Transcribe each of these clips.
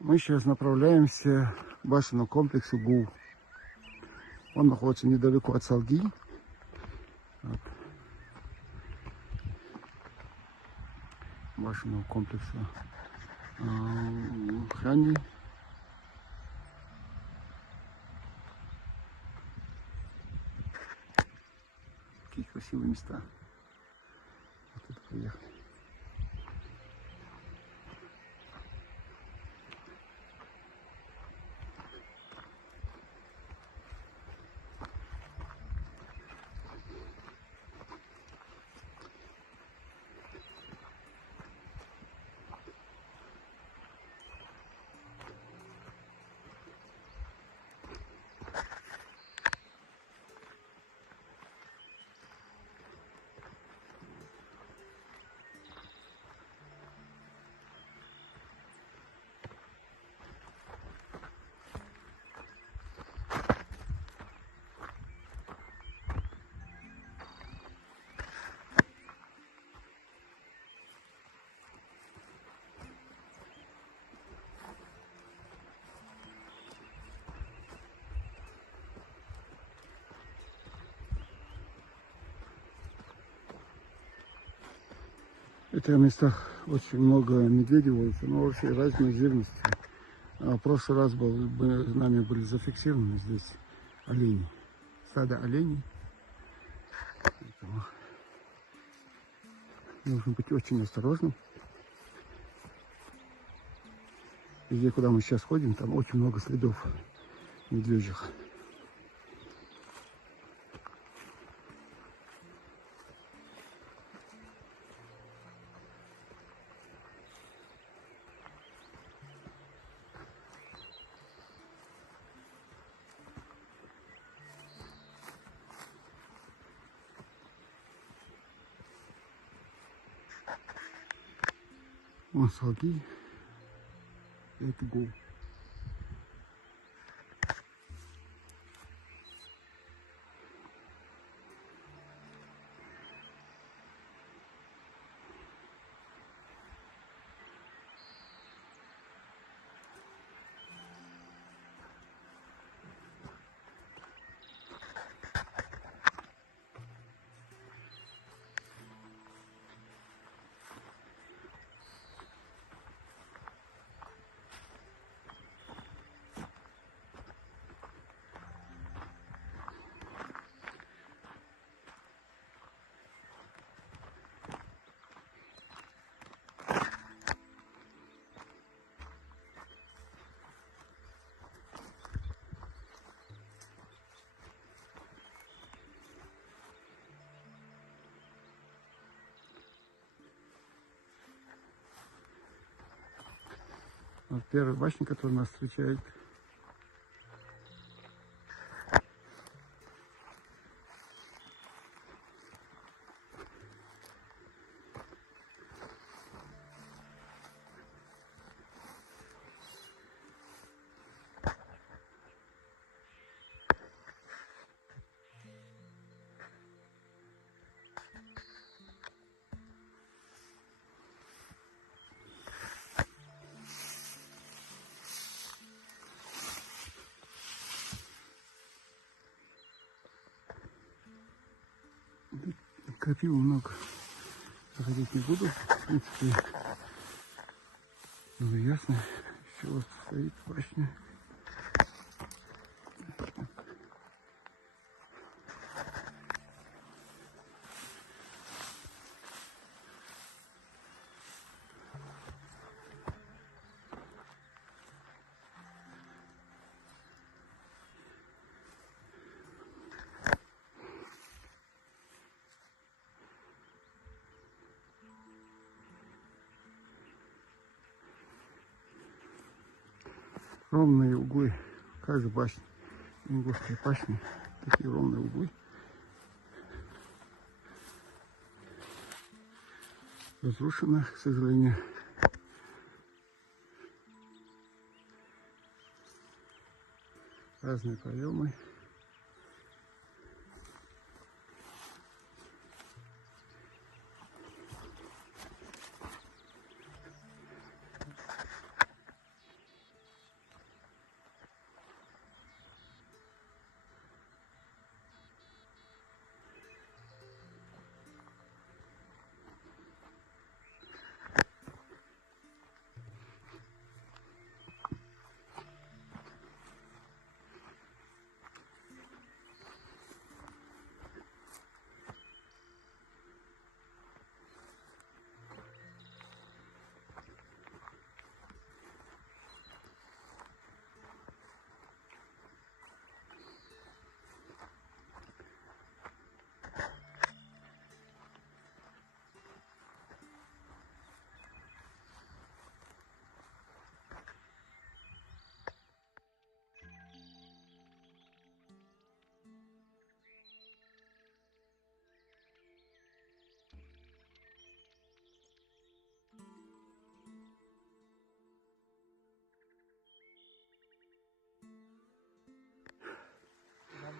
Мы сейчас направляемся к башенному комплексу ГУ. Он находится недалеко от Салги. Вот. Башенного комплекса Хани. Какие красивые места. Вот это приехали. В этих местах очень много медведей водится, но вообще разной живности. В прошлый раз с нами были зафиксированы здесь олени, стадо оленей. Поэтому нужно быть очень осторожным. Везде, куда мы сейчас ходим, там очень много следов медвежьих. Вон Салги, это ГУ. Вот первая башня, которая нас встречает. Крапивы много. Заходить не буду. В принципе, ну ясно, из чего стоит башня. Ровные углы каждой башни. Ингушской башни. Такие ровные углы. Разрушено, к сожалению. Разные проемы.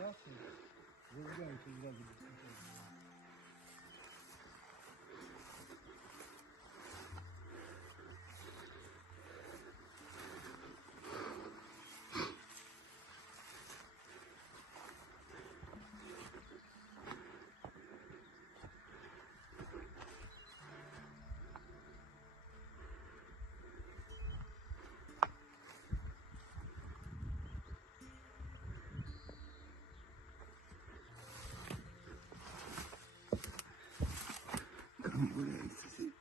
трассы, заезжаем через сзади. Там гуляет сосед.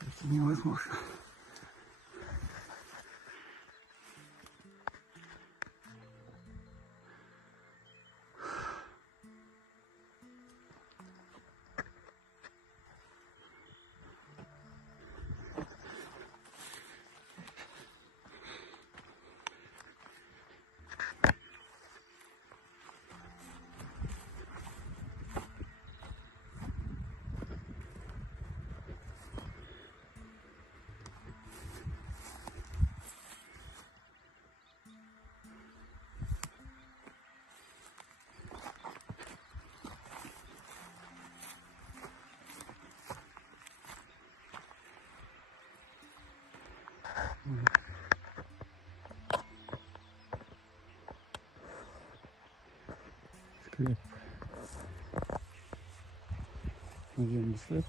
Это невозможно. Склеп. Наземный склеп.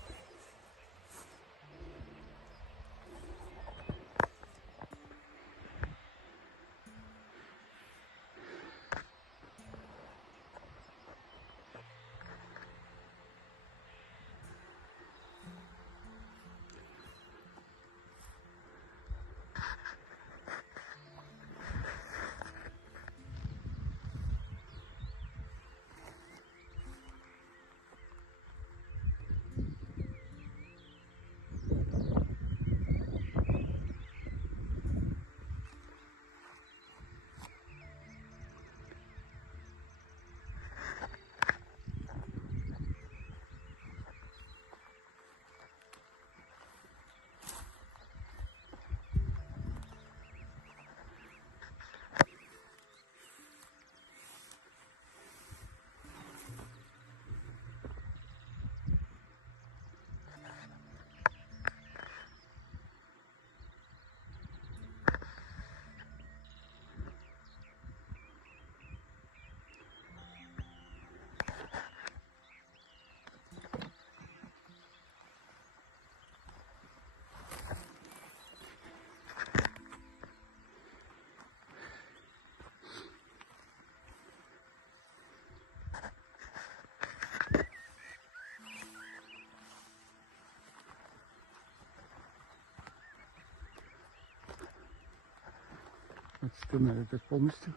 Вот стена это полностью.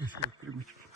Здесь вот примочки.